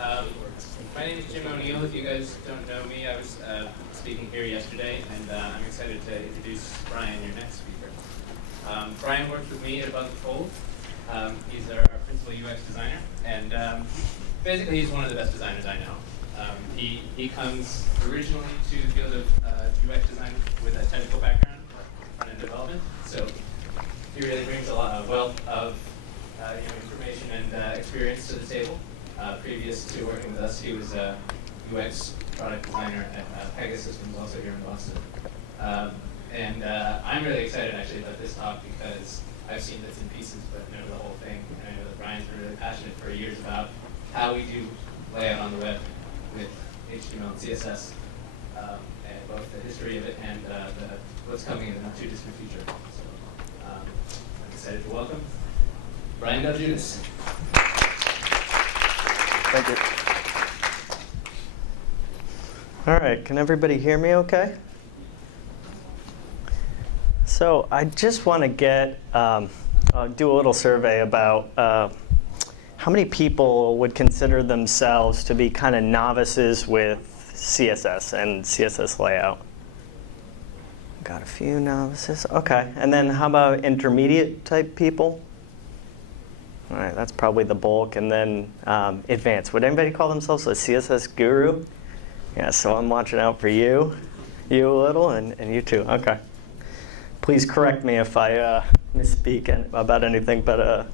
My name is Jim O'Neill. If you guys don't know me, I was speaking here yesterday, and I'm excited to introduce Brian, your next speaker. Brian works with me at Above the Fold. He's our principal UX designer, and basically he's one of the best designers I know. He comes originally to the field of UX design with a technical background, front-end development, so he really brings a lot of wealth of information and experience to the table. Previous to working with us, he was a UX product designer at Pegasus, also here in Boston. And I'm really excited actually about this talk because I've seen bits and pieces, but never the whole thing. And I know that Brian's been really passionate for years about how we do layout on the web with HTML and CSS, and both the history of it and what's coming in the not too distant future. So I'm excited to welcome Brian Giudice. Thank you. All right, can everybody hear me okay? So I just want to do a little survey about how many people would consider themselves to be kind of novices with CSS and CSS layout. Got a few novices, okay. And then how about intermediate type people? All right, that's probably the bulk. And then advanced. Would anybody call themselves a CSS guru? Yeah, so I'm watching out for you a little, and you too. Okay. Please correct me if I misspeak about anything, but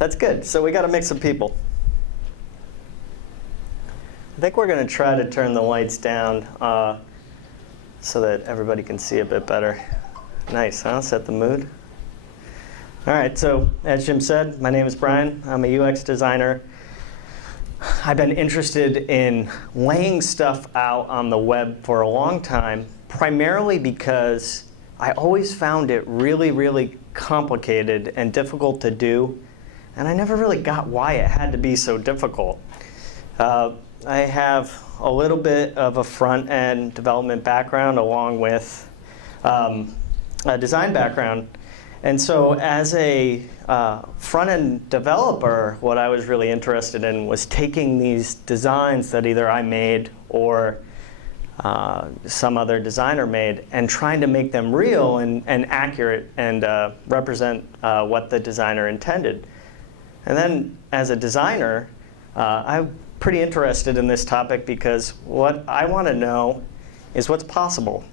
that's good. So we got a mix of people. I think we're going to try to turn the lights down so that everybody can see a bit better. Nice, huh? Set the mood. All right, so as Jim said, my name is Brian. I'm a UX designer. I've been interested in laying stuff out on the web for a long time, primarily because I always found it really, really complicated and difficult to do, and I never really got why it had to be so difficult. I have a little bit of a front-end development background along with a design background. And so as a front-end developer, what I was really interested in was taking these designs that either I made or some other designer made and trying to make them real and accurate and represent what the designer intended. And then as a designer, I'm pretty interested in this topic because what I want to know is what's possible.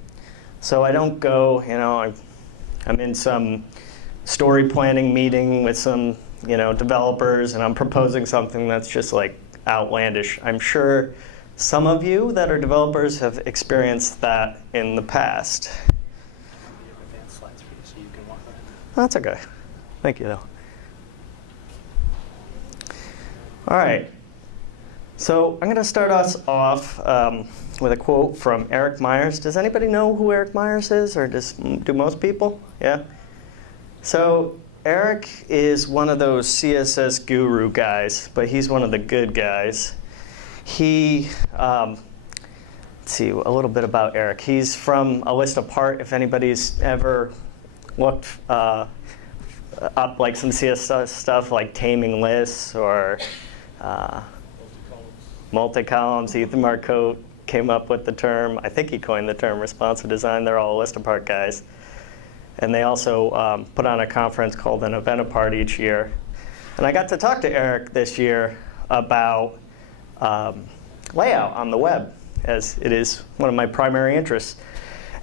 So I don't go, I'm in some story planning meeting with some, developers, and I'm proposing something that's just like outlandish. I'm sure some of you that are developers have experienced that in the past. That's okay. Thank you, though. All right. So I'm going to start us off with a quote from Eric Myers. Does anybody know who Eric Myers is, or do most people? Yeah. So Eric is one of those CSS guru guys, but he's one of the good guys. He, let's see, a little bit about Eric. He's from A List Apart. If anybody's ever looked up like some CSS stuff like taming lists or multi-columns, Ethan Marcotte came up with the term. I think he coined the term responsive design. They're all A List Apart guys. And they also put on a conference called an Event Apart each year. And I got to talk to Eric this year about layout on the web, as it is one of my primary interests.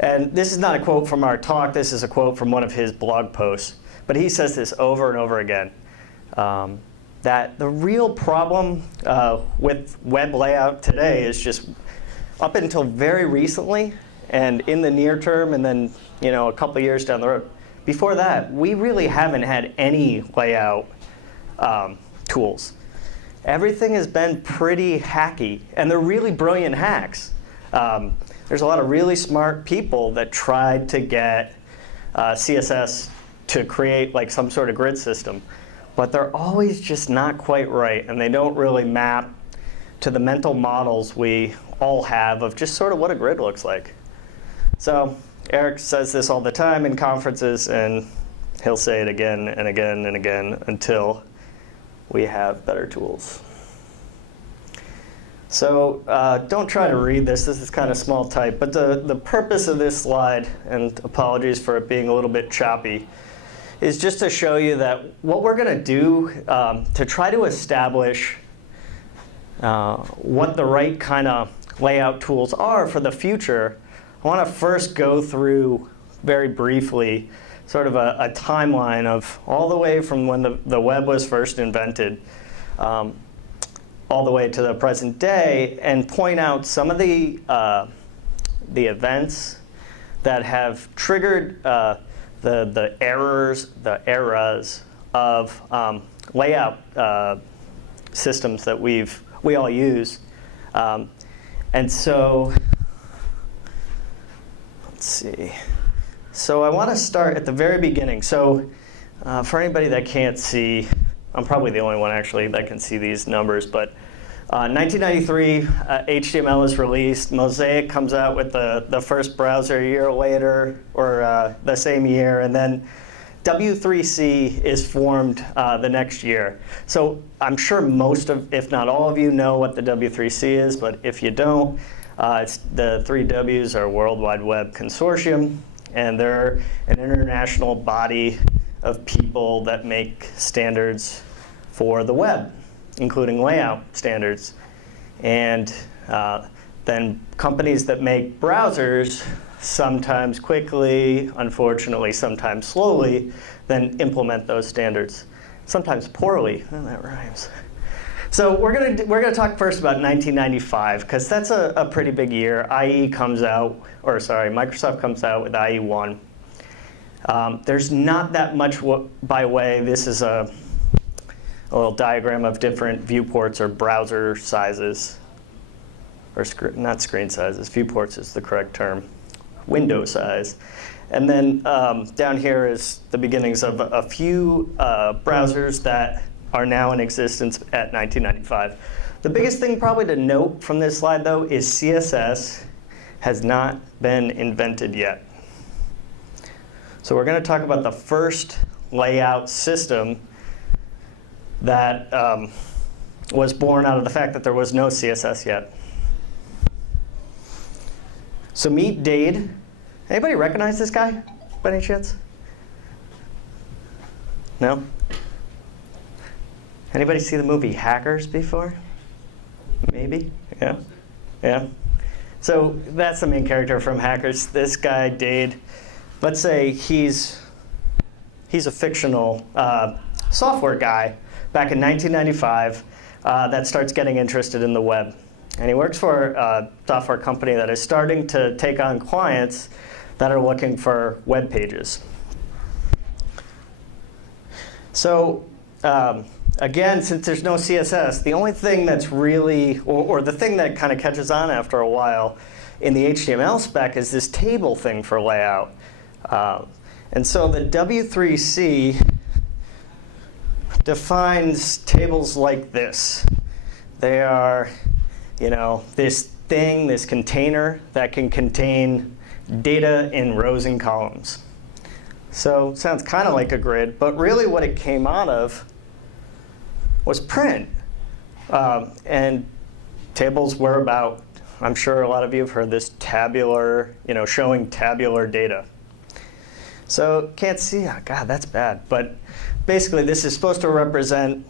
And this is not a quote from our talk. This is a quote from one of his blog posts. But he says this over and over again, that the real problem with web layout today is just up until very recently, and in the near term, and then a couple of years down the road. Before that, we really haven't had any layout tools. Everything has been pretty hacky, and they're really brilliant hacks. There's a lot of really smart people that tried to get CSS to create like some sort of grid system, but they're always just not quite right, and they don't really map to the mental models we all have of just sort of what a grid looks like. So Eric says this all the time in conferences, and he'll say it again and again and again until we have better tools. So don't try to read this. This is kind of small type. But the purpose of this slide, and apologies for it being a little bit choppy, is just to show you that what we're going to do to try to establish what the right kind of layout tools are for the future. I want to first go through very briefly sort of a timeline of all the way from when the web was first invented all the way to the present day, and point out some of the events that have triggered the eras of layout systems that we all use. And so, let's see. So I want to start at the very beginning. So for anybody that can't see, I'm probably the only one actually that can see these numbers, but 1993, HTML is released. Mosaic comes out with the first browser a year later, or the same year, and then W3C is formed the next year. So I'm sure most of, if not all of you, know what the W3C is, but if you don't, it's the three Ws are World Wide Web Consortium, and they're an international body of people that make standards for the web, including layout standards. And then companies that make browsers, sometimes quickly, unfortunately, sometimes slowly, then implement those standards. Sometimes poorly. Oh, that rhymes. So we're gonna talk first about 1995, because that's a pretty big year. Microsoft comes out with IE1. There's not that much by way. This is a little diagram of different viewports or browser sizes, or not screen sizes. Viewports is the correct term. Window size. And then down here is the beginnings of a few browsers that are now in existence at 1995. The biggest thing probably to note from this slide, though, is CSS has not been invented yet. So we're going to talk about the first layout system that was born out of the fact that there was no CSS yet. So meet Dade. Anybody recognize this guy by any chance? No? Anybody see the movie Hackers before? Maybe? Yeah? Yeah? So that's the main character from Hackers. This guy, Dade, let's say he's a fictional software guy back in 1995 that starts getting interested in the web. And he works for a software company that is starting to take on clients that are looking for web pages. So again, since there's no CSS, the only thing that's really, or the thing that kind of catches on after a while in the HTML spec is this table thing for layout. And so the W3C defines tables like this. They are, this thing, this container that can contain data in rows and columns. So it sounds kind of like a grid, but really what it came out of was print. And tables were about, I'm sure a lot of you have heard this, tabular, showing tabular data. So can't see, oh God, that's bad. But basically this is supposed to represent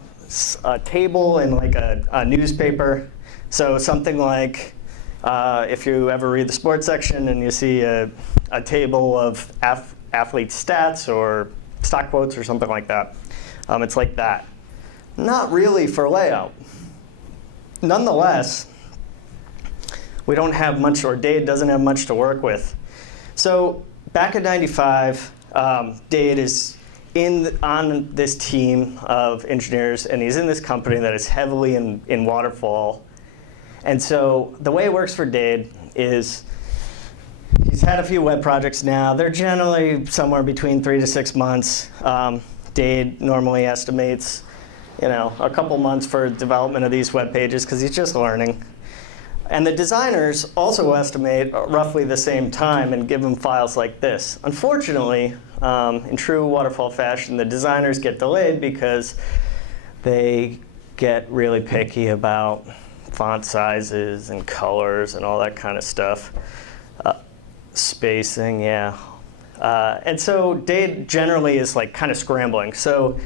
a table in like a newspaper. So something like, if you ever read the sports section and you see a table of athlete stats or stock quotes or something like that, it's like that. Not really for layout. Nonetheless, we don't have much, or Dade doesn't have much to work with. So back in 95, Dade is on this team of engineers, and he's in this company that is heavily in waterfall. And so the way it works for Dade is he's had a few web projects now. They're generally somewhere between 3 to 6 months. Dade normally estimates, a couple months for development of these web pages because he's just learning. And the designers also estimate roughly the same time and give them files like this. Unfortunately, in true waterfall fashion, the designers get delayed because they get really picky about font sizes and colors and all that kind of stuff. Spacing, yeah. And so Dade generally is like kind of scrambling. So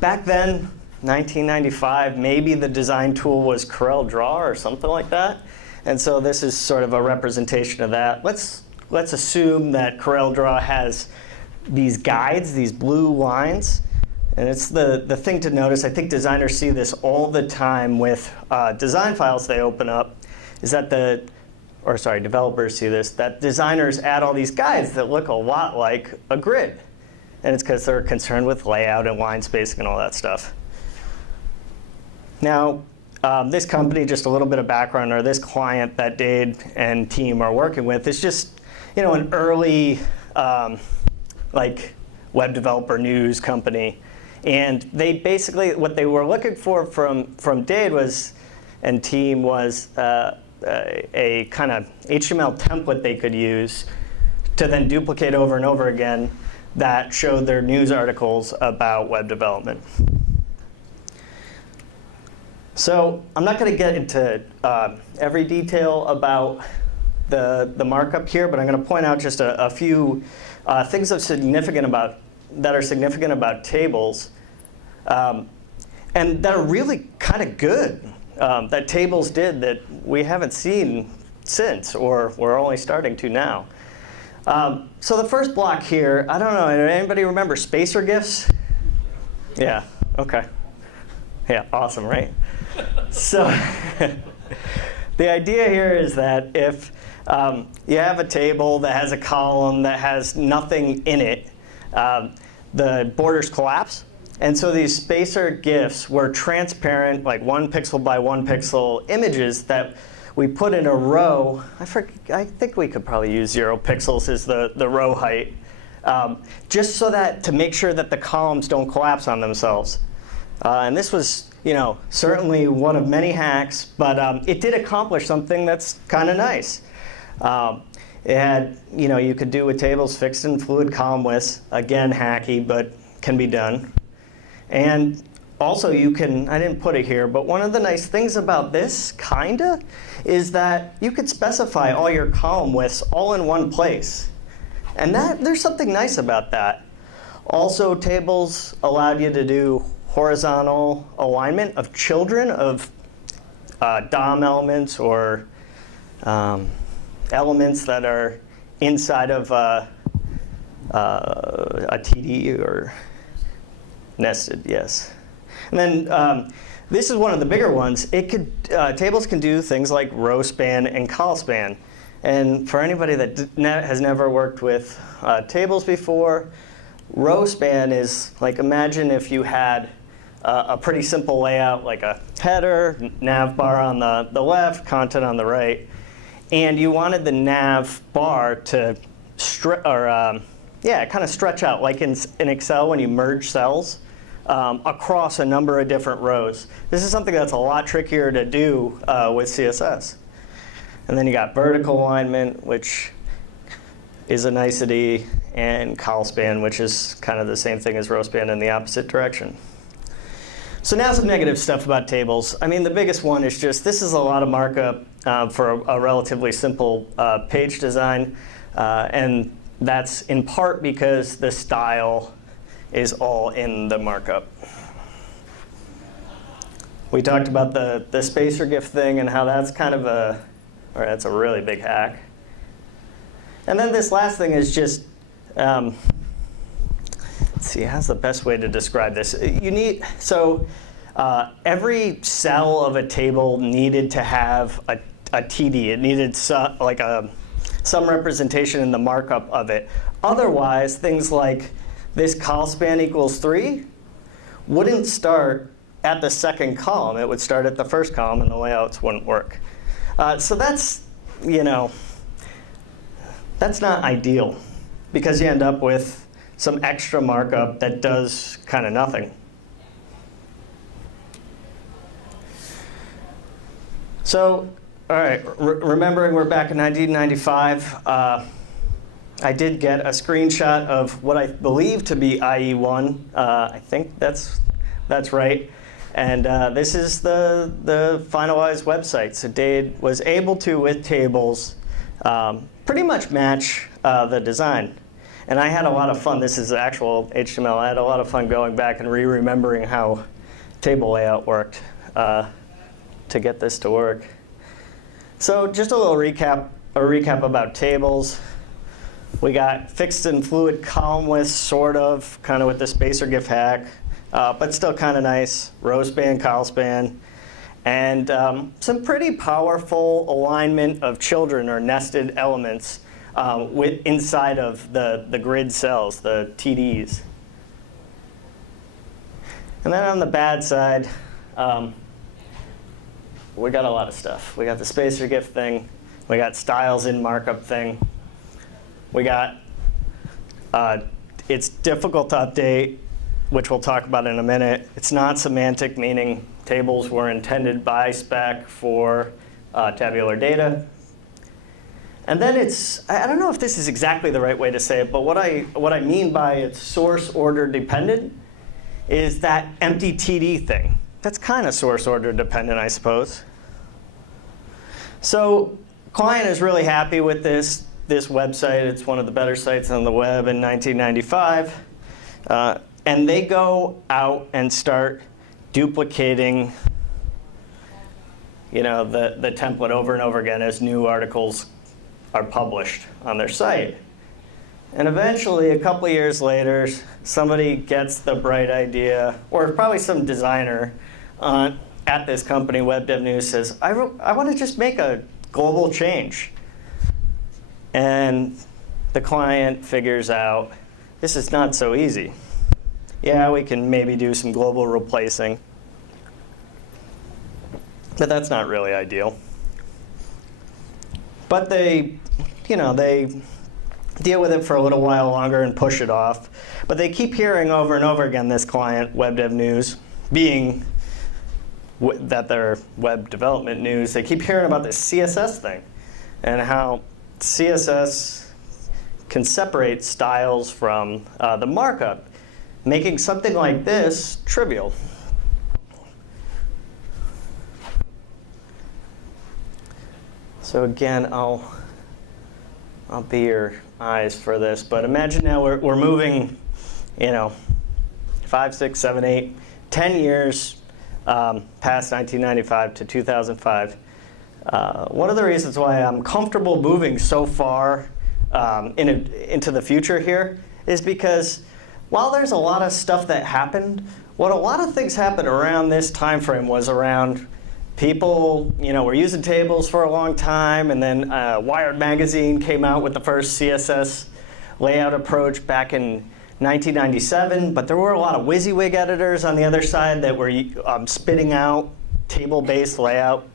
back then, 1995, maybe the design tool was CorelDRAW or something like that. And so this is sort of a representation of that. Let's assume that CorelDRAW has these guides, these blue lines. And it's the thing to notice, I think designers see this all the time with design files they open up, is that developers see this, that designers add all these guides that look a lot like a grid. And it's because they're concerned with layout and line spacing and all that stuff. Now, this company, just a little bit of background, or this client that Dade and team are working with, is just an early like web developer news company. And they basically, what they were looking for from Dade and team was a kind of HTML template they could use to then duplicate over and over again that showed their news articles about web development. So I'm not going to get into every detail about the markup here, but I'm going to point out just a few things that are significant about tables, and that are really kind of good that tables did that we haven't seen since, or we're only starting to now. So the first block here, I don't know, anybody remember spacer GIFs? Yeah, okay. Yeah, awesome, right? So the idea here is that if you have a table that has a column that has nothing in it, the borders collapse. And so these spacer GIFs were transparent, like 1 pixel by 1 pixel images that we put in a row. I think we could probably use 0 pixels as the row height, just so that to make sure that the columns don't collapse on themselves. And this was, certainly one of many hacks, but it did accomplish something that's kind of nice. It had, you could do with tables fixed and fluid column widths. Again, hacky, but can be done. And also I didn't put it here, but one of the nice things about this, kinda, is that you could specify all your column widths all in one place. And there's something nice about that. Also, tables allowed you to do horizontal alignment of children of DOM elements or elements that are inside of a TD or nested, yes. And then this is one of the bigger ones. Tables can do things like row span and col span. And for anybody that has never worked with tables before, row span is like, imagine if you had a pretty simple layout, like a header, nav bar on the left, content on the right, and you wanted the nav bar to kind of stretch out, like in Excel when you merge cells across a number of different rows. This is something that's a lot trickier to do with CSS. And then you got vertical alignment, which is a nicety, and col span, which is kind of the same thing as row span in the opposite direction. So now some negative stuff about tables. I mean, the biggest one is just this is a lot of markup for a relatively simple page design. And that's in part because the style is all in the markup. We talked about the spacer GIF thing and how that's kind of that's a really big hack. And then this last thing is just, let's see, how's the best way to describe this? Every cell of a table needed to have a TD. It needed some representation in the markup of it. Otherwise, things like this col span equals 3 wouldn't start at the second column. It would start at the first column, and the layouts wouldn't work. So that's not ideal, because you end up with some extra markup that does kind of nothing. So, all right, remembering we're back in 1995, I did get a screenshot of what I believe to be IE1. I think that's right. And this is the finalized website. So Dade was able to, with tables, pretty much match the design. And I had a lot of fun. This is actual HTML. I had a lot of fun going back and remembering how table layout worked to get this to work. So just a little recap about tables. We got fixed and fluid column width, sort of, kind of with the spacer GIF hack, but still kind of nice. Row span, col span, and some pretty powerful alignment of children or nested elements inside of the grid cells, the TDs. And then on the bad side, we got a lot of stuff. We got the spacer GIF thing. We got styles in markup thing. We got, it's difficult to update, which we'll talk about in a minute. It's not semantic, meaning tables were intended by spec for tabular data. And then it's, I don't know if this is exactly the right way to say it, but what I mean by it's source order dependent is that empty TD thing. That's kind of source order dependent, I suppose. So client is really happy with this website. It's one of the better sites on the web in 1995. And they go out and start duplicating the template over and over again as new articles are published on their site. And eventually, a couple of years later, somebody gets the bright idea, or probably some designer at this company, Web Dev News, says, I want to just make a global change. And the client figures out, this is not so easy. Yeah, we can maybe do some global replacing, but that's not really ideal. But they deal with it for a little while longer and push it off. But they keep hearing over and over again, this client, Web Dev News, being that they're web development news, they keep hearing about this CSS thing and how CSS can separate styles from the markup, making something like this trivial. So again, I'll be your eyes for this, but imagine now we're moving, 5, 6, 7, 8, 10 years past 1995 to 2005. One of the reasons why I'm comfortable moving so far into the future here is because while there's a lot of stuff that happened, what a lot of things happened around this time frame was around people, were using tables for a long time, and then Wired Magazine came out with the first CSS layout approach back in 1997, but there were a lot of WYSIWYG editors on the other side that were spitting out table-based layout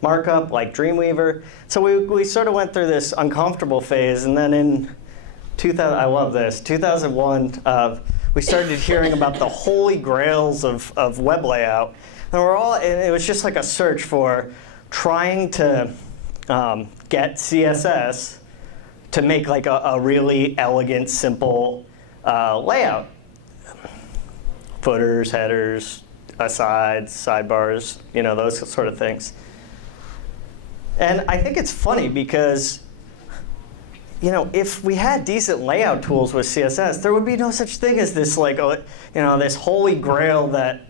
markup like Dreamweaver. So we sort of went through this uncomfortable phase, and then in 2001, we started hearing about the holy grails of web layout. And it was just like a search for trying to get CSS to make like a really elegant, simple layout. Footers, headers, asides, sidebars, those sort of things. And I think it's funny because, if we had decent layout tools with CSS, there would be no such thing as this this holy grail that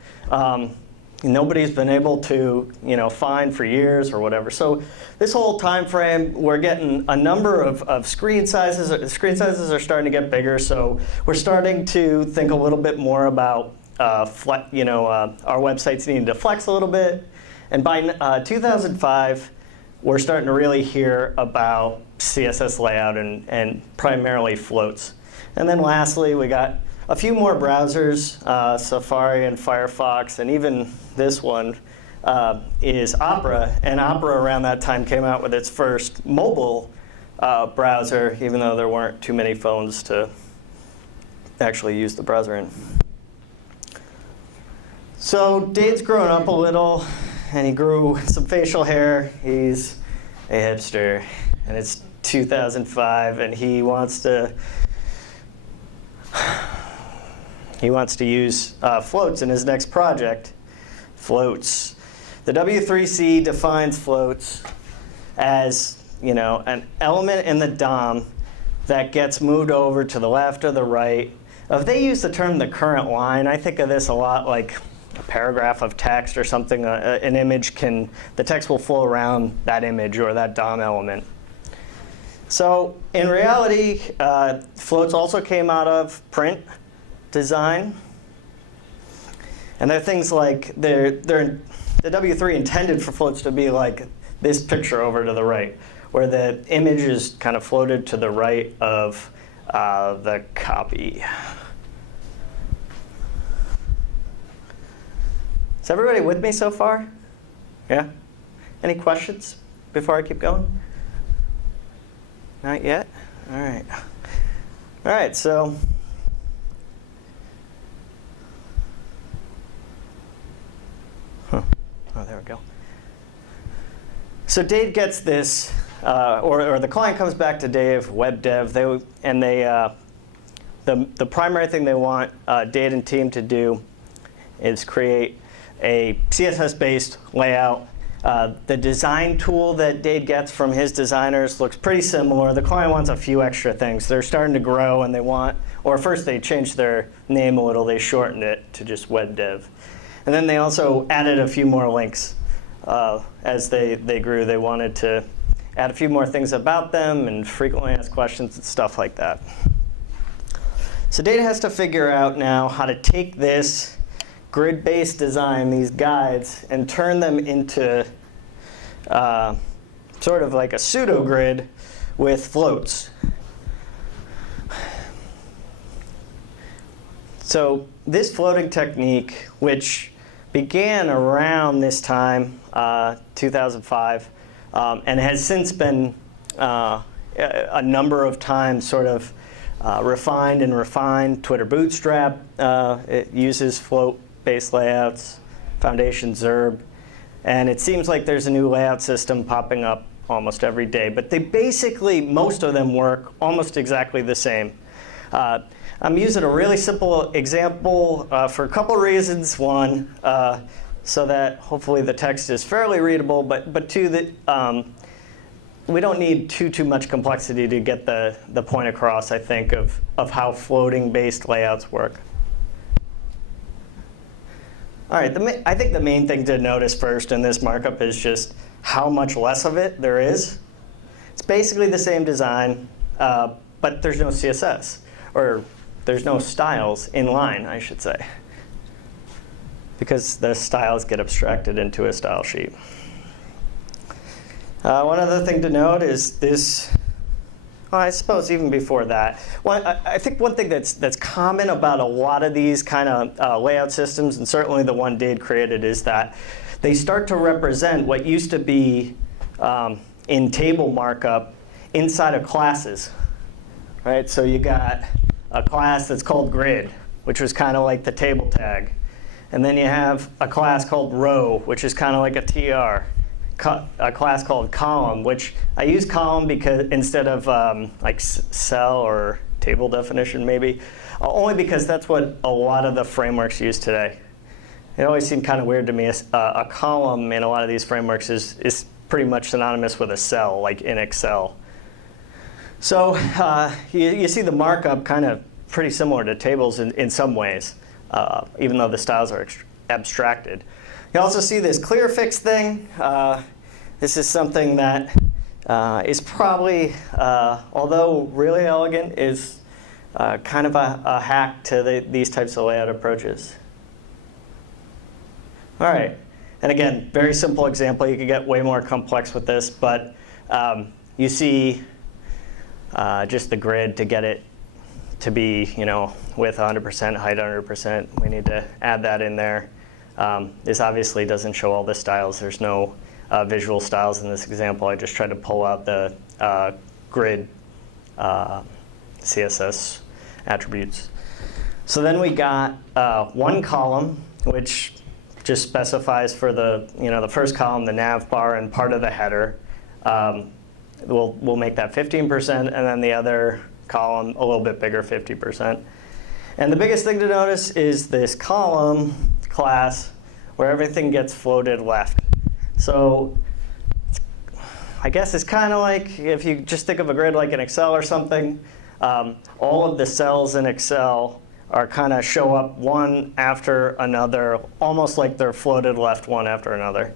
nobody's been able to, find for years or whatever. So this whole time frame, we're getting a number of screen sizes. Screen sizes are starting to get bigger, so we're starting to think a little bit more about, our websites needing to flex a little bit. And by 2005, we're starting to really hear about CSS layout and primarily floats. And then lastly, we got a few more browsers, Safari and Firefox, and even this one is Opera. And Opera around that time came out with its first mobile browser, even though there weren't too many phones to actually use the browser in. So Dade's grown up a little, and he grew some facial hair. He's a hipster, and it's 2005, and he wants to he wants to use floats in his next project. Floats. The W3C defines floats as, an element in the DOM that gets moved over to the left or the right. If they use the term the current line, I think of this a lot like a paragraph of text or something. An image the text will flow around that image or that DOM element. So in reality, floats also came out of print design. And they're things like, the W3 intended for floats to be like this picture over to the right, where the image is kind of floated to the right of the copy. Is everybody with me so far? Yeah? Any questions before I keep going? Not yet? All right. All right, so oh, there we go. So Dave gets this, or the client comes back to Dave, web dev, the primary thing they want Dave and team to do is create a CSS-based layout. The design tool that Dave gets from his designers looks pretty similar. The client wants a few extra things. They're starting to grow and they want, or first they changed their name a little, they shortened it to just web dev. And then they also added a few more links as they grew. They wanted to add a few more things about them and frequently asked questions and stuff like that. So Data has to figure out now how to take this grid-based design, these guides, and turn them into sort of like a pseudo-grid with floats. So this floating technique, which began around this time, 2005, and has since been a number of times sort of refined and refined. Twitter Bootstrap it uses float-based layouts, Foundation Zerb, and it seems like there's a new layout system popping up almost every day. But they basically, most of them work almost exactly the same. I'm using a really simple example for a couple reasons. One, so that hopefully the text is fairly readable, but two, that we don't need too much complexity to get the point across, I think, of how floating-based layouts work. All right, I think the main thing to notice first in this markup is just how much less of it there is. It's basically the same design, but there's no CSS, or there's no styles in line, I should say, because the styles get abstracted into a style sheet. One other thing to note is this, well, I suppose even before that, I think one thing that's common about a lot of these kind of layout systems, and certainly the one Dade created, is that they start to represent what used to be in table markup inside of classes, right? So you got a class that's called grid, which was kind of like the table tag. And then you have a class called row, which is kind of like a TR. A class called column, which I use column because instead of like cell or table definition maybe, only because that's what a lot of the frameworks use today. It always seemed kind of weird to me. A column in a lot of these frameworks is pretty much synonymous with a cell, like in Excel. So you see the markup kind of pretty similar to tables in some ways, even though the styles are abstracted. You also see this clear fix thing. This is something that is probably, although really elegant, is kind of a hack to these types of layout approaches. All right, and again, very simple example. You could get way more complex with this, but you see just the grid to get it to be, width 100%, height 100%. We need to add that in there. This obviously doesn't show all the styles. There's no visual styles in this example. I just tried to pull out the grid CSS attributes. So then we got one column, which just specifies for the the first column, the nav bar and part of the header. We'll make that 15%, and then the other column a little bit bigger, 50%. And the biggest thing to notice is this column class where everything gets floated left. So I guess it's kind of like if you just think of a grid like in Excel or something, all of the cells in Excel are kind of show up one after another, almost like they're floated left one after another.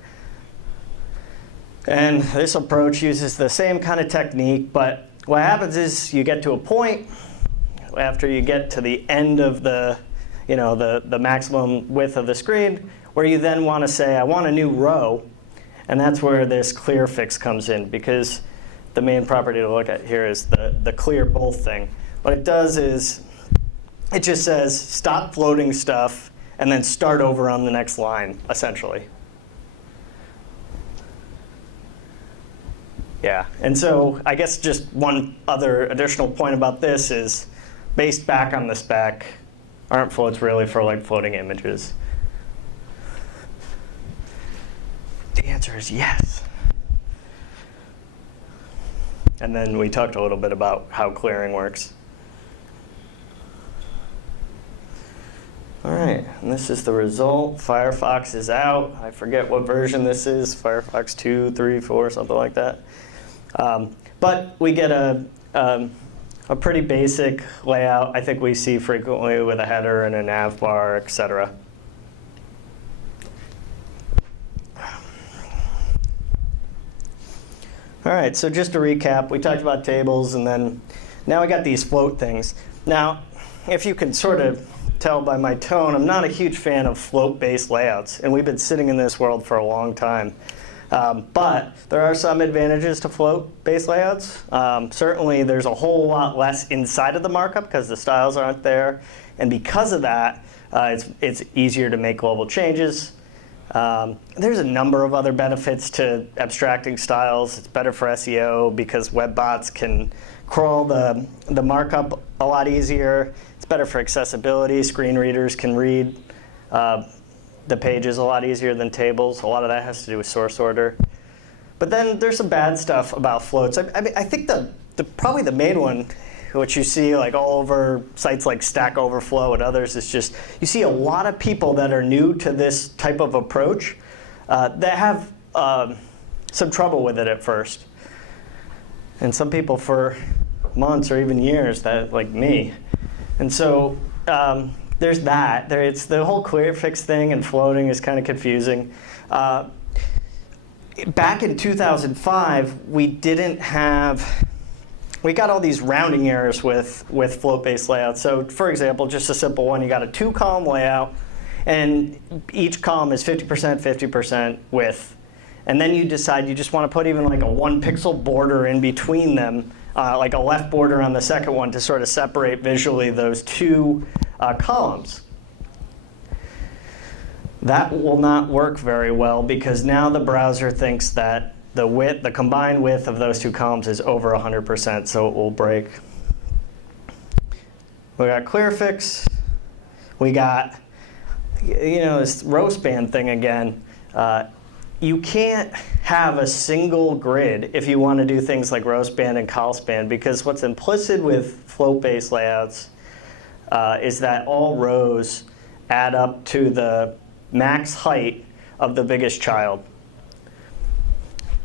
And this approach uses the same kind of technique, but what happens is you get to a point after you get to the end of the, the maximum width of the screen, where you then want to say, I want a new row. And that's where this clear fix comes in, because the main property to look at here is the clear both thing. What it does is it just says stop floating stuff and then start over on the next line, essentially. Yeah, and so I guess just one other additional point about this is, based back on the spec, aren't floats really for like floating images? The answer is yes. And then we talked a little bit about how clearing works. All right, and this is the result. Firefox is out. I forget what version this is, Firefox 2, 3, 4, something like that. But we get a pretty basic layout I think we see frequently with a header and a nav bar, etc. All right, so just to recap, we talked about tables, and then now we got these float things. Now, if you can sort of tell by my tone, I'm not a huge fan of float-based layouts, and we've been sitting in this world for a long time. But there are some advantages to float-based layouts. Certainly, there's a whole lot less inside of the markup because the styles aren't there, and because of that, it's easier to make global changes. There's a number of other benefits to abstracting styles. It's better for SEO because web bots can crawl the markup a lot easier. It's better for accessibility. Screen readers can read the pages a lot easier than tables. A lot of that has to do with source order. But then there's some bad stuff about floats. I mean, I think probably the main one, which you see like all over sites like Stack Overflow and others, is just you see a lot of people that are new to this type of approach that have some trouble with it at first. And some people for months or even years, that like me. And so there's that. It's the whole clear fix thing, and floating is kind of confusing. Back in 2005, we got all these rounding errors with float-based layouts. So for example, just a simple one, you got a 2-column layout, and each column is 50%, 50% width. And then you decide you just want to put even like a 1-pixel border in between them, like a left border on the second one to sort of separate visually those two columns. That will not work very well because now the browser thinks that the combined width of those two columns is over 100%, so it will break. We got clear fix. We got, this row span thing again. You can't have a single grid if you want to do things like row span and col span, because what's implicit with float-based layouts is that all rows add up to the max height of the biggest child.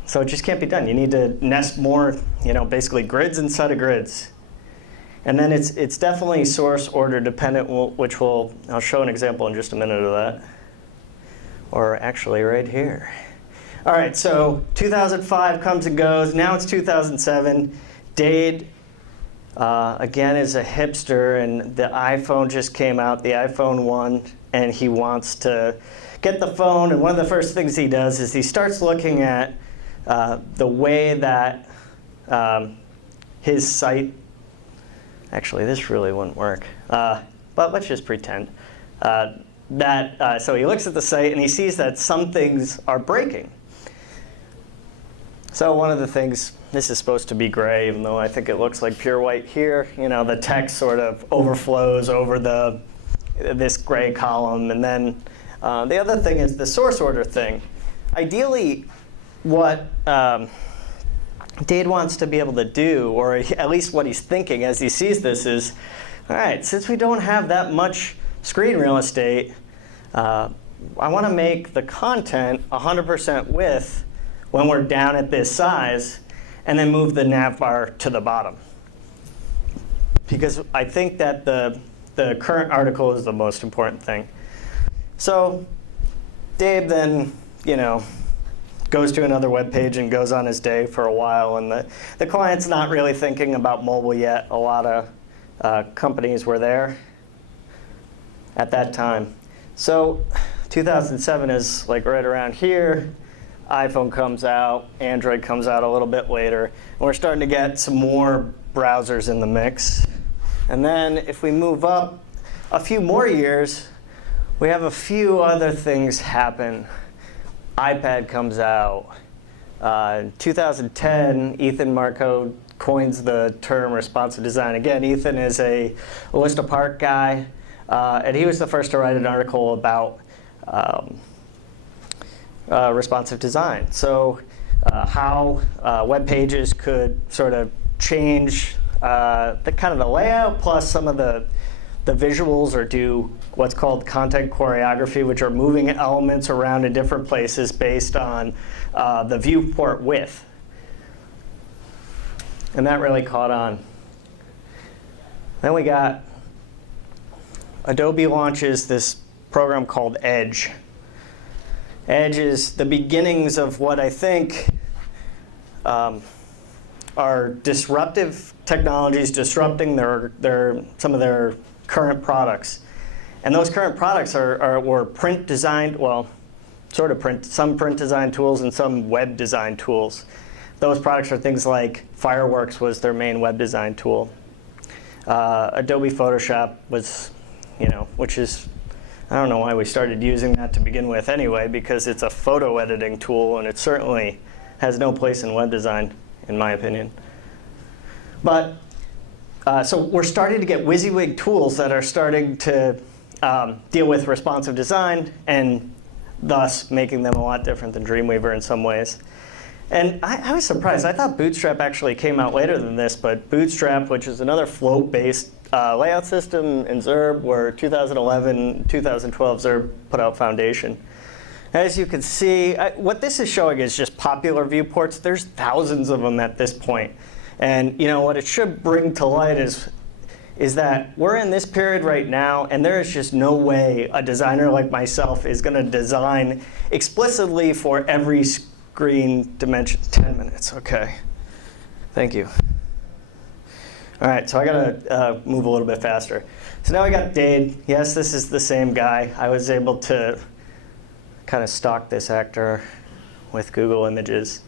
So it just can't be done. You need to nest more, basically grids inside of grids. And then it's definitely source order dependent, which I'll show an example in just a minute of that. Or actually right here. All right, so 2005 comes and goes. Now it's 2007. Dade, again, is a hipster, and the iPhone just came out, the iPhone 1, and he wants to get the phone. And one of the first things he does is he starts looking at the way that his site, actually this really wouldn't work, but let's just pretend. So he looks at the site and he sees that some things are breaking. So one of the things, this is supposed to be gray, even though I think it looks like pure white here. The text sort of overflows over this gray column. And then the other thing is the source order thing. Ideally, what Dade wants to be able to do, or at least what he's thinking as he sees this, is All right, since we don't have that much screen real estate, I want to make the content 100% width when we're down at this size, and then move the nav bar to the bottom. Because I think that the current article is the most important thing. So Dave then, goes to another web page and goes on his day for a while, and the client's not really thinking about mobile yet. A lot of companies were there at that time. So 2007 is like right around here. iPhone comes out, Android comes out a little bit later, and we're starting to get some more browsers in the mix. And then if we move up a few more years, we have a few other things happen. iPad comes out. 2010, Ethan Marco coins the term responsive design. Again, Ethan is a list apart guy, and he was the first to write an article about responsive design. So how web pages could sort of change the layout, plus some of the visuals, or do what's called content choreography, which are moving elements around in different places based on the viewport width. And that really caught on. Then we got Adobe launches this program called Edge. Edge is the beginnings of what I think are disruptive technologies disrupting some of their current products. And those current products were print designed, well, sort of some print design tools and some web design tools. Those products are things like Fireworks was their main web design tool. Adobe Photoshop was, which is, I don't know why we started using that to begin with anyway, because it's a photo editing tool and it certainly has no place in web design, in my opinion. But so we're starting to get WYSIWYG tools that are starting to deal with responsive design, and thus making them a lot different than Dreamweaver in some ways. And I was surprised. I thought Bootstrap actually came out later than this, but Bootstrap, which is another float-based layout system, and Zurb were 2011, 2012, Zurb put out Foundation. As you can see, what this is showing is just popular viewports. There's thousands of them at this point. And what it should bring to light is that we're in this period right now, and there is just no way a designer like myself is going to design explicitly for every screen dimension. 10 minutes, okay. Thank you. All right, so I got to move a little bit faster. So now we got Dade. Yes, this is the same guy. I was able to kind of stalk this actor with Google Images.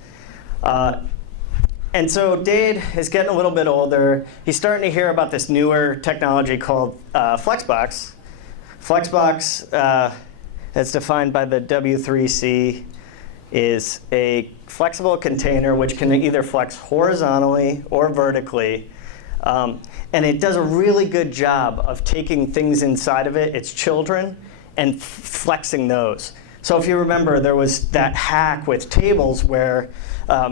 And so Dade is getting a little bit older. He's starting to hear about this newer technology called Flexbox. Flexbox, as defined by the W3C, is a flexible container which can either flex horizontally or vertically. And it does a really good job of taking things inside of it, its children, and flexing those. So if you remember, there was that hack with tables where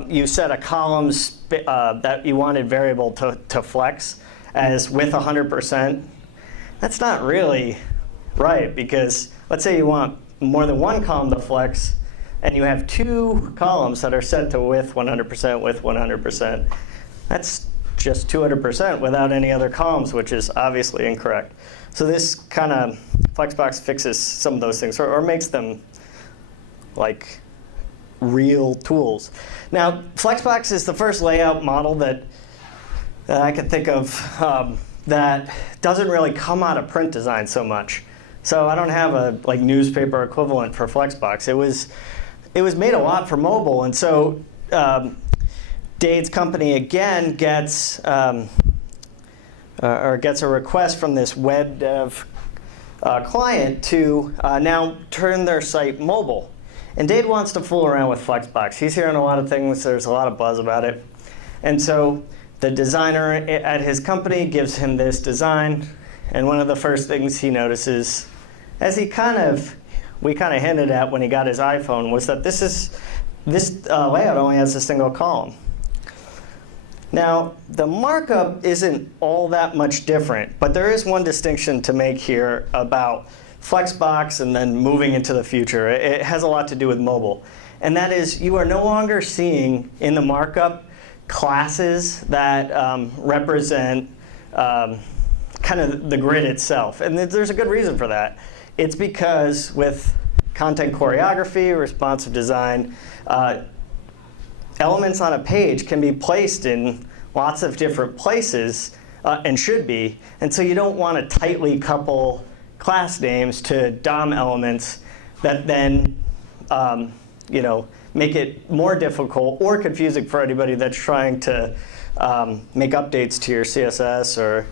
you set a columns that you wanted variable to flex as with 100%. That's not really right, because let's say you want more than one column to flex, and you have two columns that are set to width 100%, width 100%. That's just 200% without any other columns, which is obviously incorrect. So this kind of Flexbox fixes some of those things, or makes them like real tools. Now, Flexbox is the first layout model that I can think of that doesn't really come out of print design so much. So I don't have a newspaper equivalent for Flexbox. It was made a lot for mobile, and so Dade's company again gets a request from this web dev client to now turn their site mobile. And Dade wants to fool around with Flexbox. He's hearing a lot of things. There's a lot of buzz about it. And so the designer at his company gives him this design. And one of the first things he notices, as we kind of hinted at when he got his iPhone, was that this layout only has a single column. Now, the markup isn't all that much different, but there is one distinction to make here about Flexbox and then moving into the future. It has a lot to do with mobile. And that is, you are no longer seeing in the markup classes that represent kind of the grid itself. And there's a good reason for that. It's because with content choreography, responsive design, elements on a page can be placed in lots of different places and should be. And so you don't want to tightly couple class names to DOM elements that then make it more difficult or confusing for anybody that's trying to make updates to your CSS or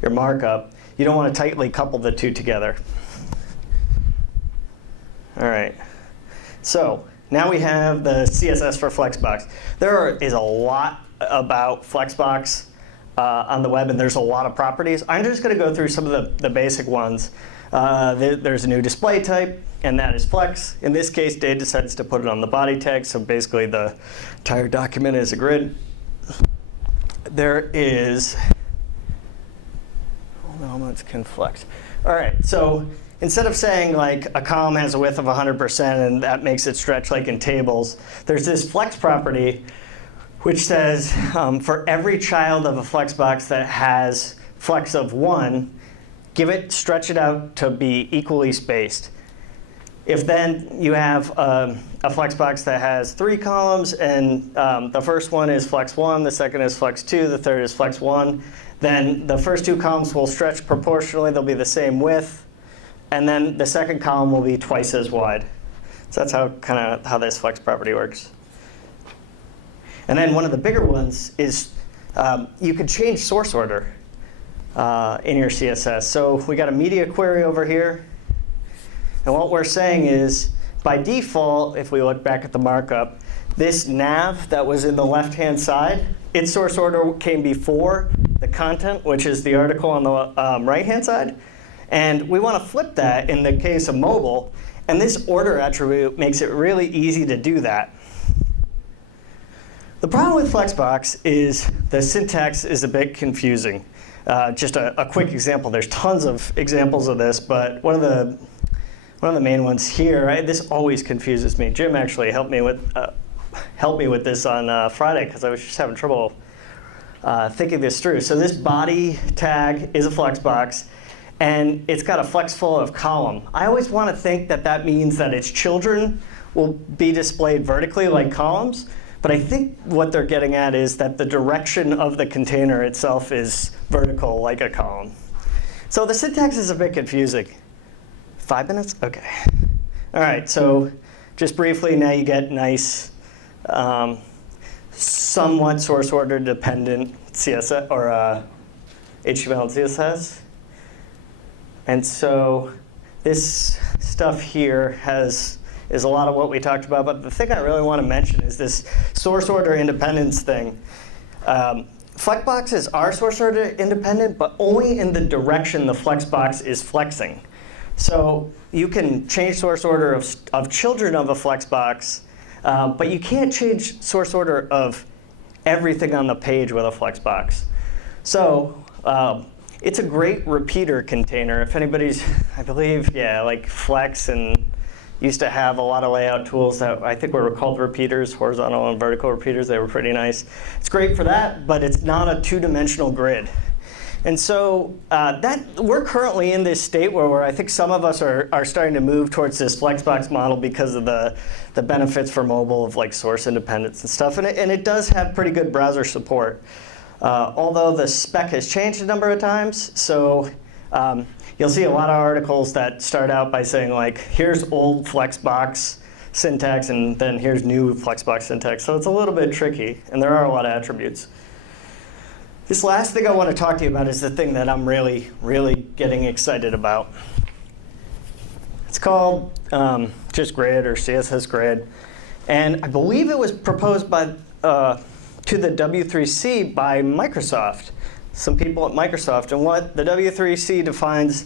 your markup. You don't want to tightly couple the two together. All right. So now we have the CSS for Flexbox. There is a lot about Flexbox on the web, and there's a lot of properties. I'm just going to go through some of the basic ones. There's a new display type, and that is Flex. In this case, Dave decides to put it on the body tag, so basically the entire document is a grid. There is, elements can flex. All right, so instead of saying like a column has a width of 100% and that makes it stretch like in tables, there's this flex property which says for every child of a Flexbox that has flex of 1, stretch it out to be equally spaced. If then you have a Flexbox that has 3 columns and the first one is Flex 1, the second is Flex 2, the third is Flex 1, then the first 2 columns will stretch proportionally, they'll be the same width, and then the second column will be twice as wide. So that's how this flex property works. And then one of the bigger ones is you could change source order in your CSS. So we got a media query over here. And what we're saying is, by default, if we look back at the markup, this nav that was in the left-hand side, its source order came before the content, which is the article on the right-hand side. And we want to flip that in the case of mobile. And this order attribute makes it really easy to do that. The problem with Flexbox is the syntax is a bit confusing. Just a quick example. There's tons of examples of this, but one of the main ones here, this always confuses me. Jim actually helped me with this on Friday because I was just having trouble thinking this through. So this body tag is a Flexbox, and it's got a flex full of column. I always want to think that that means that its children will be displayed vertically like columns, but I think what they're getting at is that the direction of the container itself is vertical like a column. So the syntax is a bit confusing. 5 minutes? Okay. All right, so just briefly, now you get nice, somewhat source order dependent CSS or HTML and CSS. And so this stuff here is a lot of what we talked about, but the thing I really want to mention is this source order independence thing. Flexboxes are source order independent, but only in the direction the Flexbox is flexing. So you can change source order of children of a Flexbox, but you can't change source order of everything on the page with a Flexbox. So it's a great repeater container. If anybody's, I believe, like Flex and used to have a lot of layout tools that I think were called repeaters, horizontal and vertical repeaters. They were pretty nice. It's great for that, but it's not a two-dimensional grid. And so we're currently in this state where I think some of us are starting to move towards this Flexbox model because of the benefits for mobile of like source independence and stuff. And it does have pretty good browser support. Although the spec has changed a number of times, so you'll see a lot of articles that start out by saying like, here's old Flexbox syntax and then here's new Flexbox syntax. So it's a little bit tricky, and there are a lot of attributes. This last thing I want to talk to you about is the thing that I'm really, really getting excited about. It's called just Grid or CSS Grid. And I believe it was proposed by, to the W3C by Microsoft, some people at Microsoft. And what the W3C defines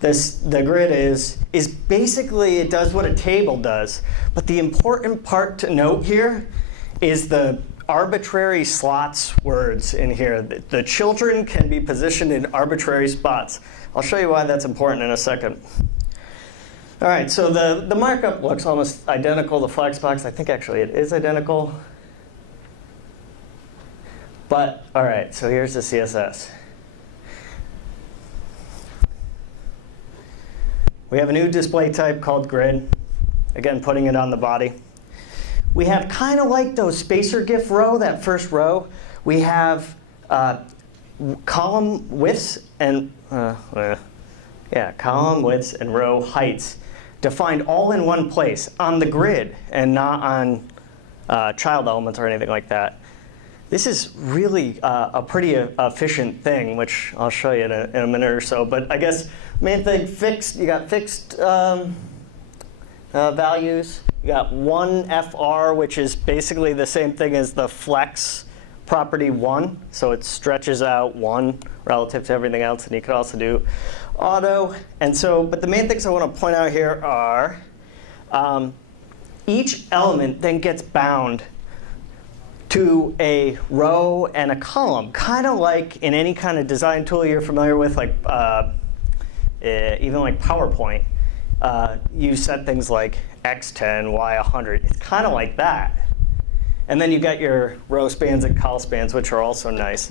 the grid is basically it does what a table does. But the important part to note here is the arbitrary slots words in here. The children can be positioned in arbitrary spots. I'll show you why that's important in a second. All right, so the markup looks almost identical to Flexbox. I think actually it is identical. But, all right, so here's the CSS. We have a new display type called grid. Again, putting it on the body. We have kind of like those spacer GIF row, that first row. We have column widths and column widths and row heights defined all in one place on the grid and not on child elements or anything like that. This is really a pretty efficient thing, which I'll show you in a minute or so. But I guess main thing, fixed. You got fixed values. You got one FR, which is basically the same thing as the flex property 1. So it stretches out 1 relative to everything else. And you could also do auto. And so, but the main things I want to point out here are each element then gets bound to a row and a column, kind of like in any kind of design tool you're familiar with, like even like PowerPoint. You set things like X10, Y100. It's kind of like that. And then you got your row spans and col spans, which are also nice.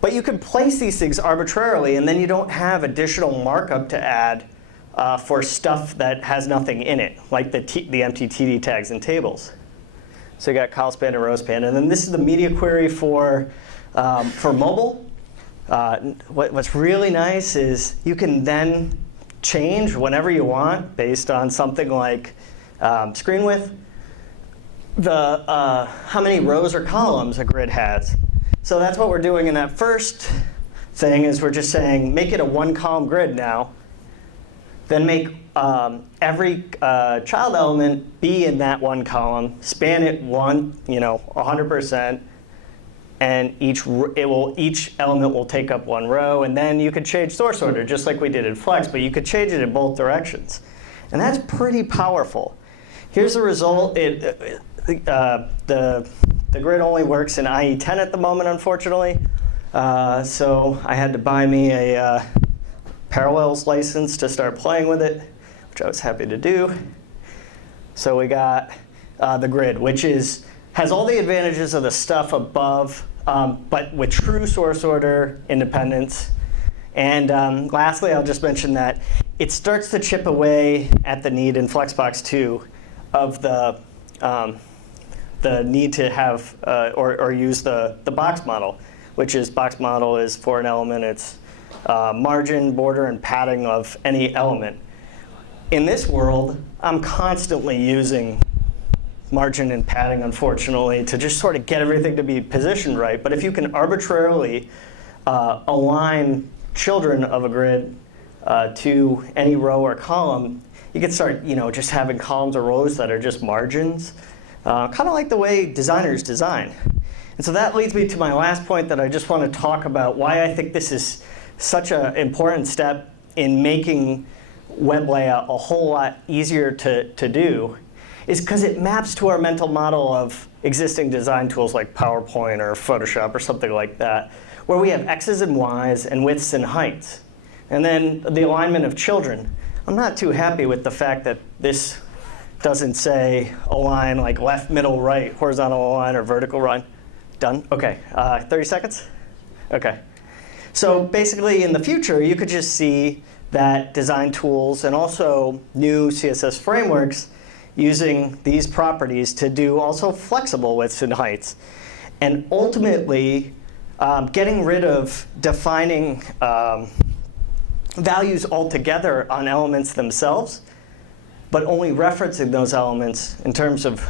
But you can place these things arbitrarily, and then you don't have additional markup to add for stuff that has nothing in it, like the empty TD tags and tables. So you got col span and row span. And then this is the media query for mobile. What's really nice is you can then change whenever you want based on something like screen width, how many rows or columns a grid has. So that's what we're doing in that first thing is we're just saying make it a 1-column grid now. Then make every child element be in that 1 column, span it 100%, and each element will take up 1 row, and then you could change source order just like we did in Flex, but you could change it in both directions, and that's pretty powerful. Here's the result. The grid only works in IE10 at the moment, unfortunately, so I had to buy me a Parallels license to start playing with it, which I was happy to do. So we got the grid, which has all the advantages of the stuff above, but with true source order independence. And lastly, I'll just mention that it starts to chip away at the need in Flexbox 2 of the need to have or use the box model, which is box model is for an element. It's margin, border, and padding of any element. In this world, I'm constantly using margin and padding, unfortunately, to just sort of get everything to be positioned right. But if you can arbitrarily align children of a grid to any row or column, you can start, just having columns or rows that are just margins, kind of like the way designers design. And so that leads me to my last point that I just want to talk about why I think this is such an important step in making web layout a whole lot easier to do, is because it maps to our mental model of existing design tools like PowerPoint or Photoshop or something like that, where we have X's and Y's and widths and heights. And then the alignment of children. I'm not too happy with the fact that this doesn't say align like left, middle, right, horizontal align, or vertical line. Done? OK. 30 seconds? OK. So basically, in the future, you could just see that design tools and also new CSS frameworks using these properties to do also flexible widths and heights. And ultimately, getting rid of defining values altogether on elements themselves, but only referencing those elements in terms of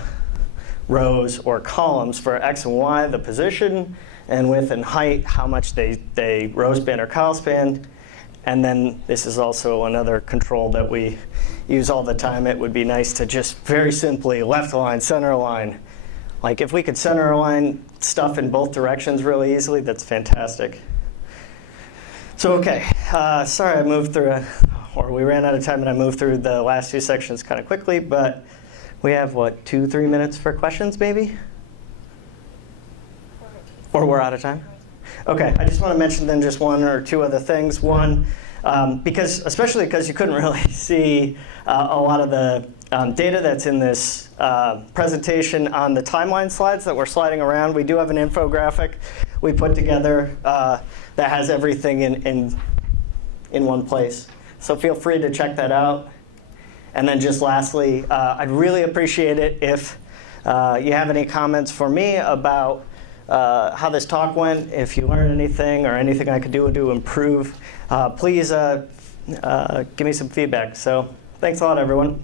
rows or columns for X and Y, the position, and width and height, how much they row span or col span. And then this is also another control that we use all the time. It would be nice to just very simply left align, center align. Like if we could center align stuff in both directions really easily, that's fantastic. So OK, sorry I moved through, we ran out of time and I moved through the last 2 sections kind of quickly, but we have, what, 2-3 minutes for questions maybe? Or we're out of time? Okay, I just want to mention then just one or two other things. One, especially because you couldn't really see a lot of the data that's in this presentation on the timeline slides that we're sliding around. We do have an infographic we put together that has everything in one place. So feel free to check that out. And then just lastly, I'd really appreciate it if you have any comments for me about how this talk went, if you learned anything or anything I could do to improve. Please give me some feedback. So thanks a lot, everyone.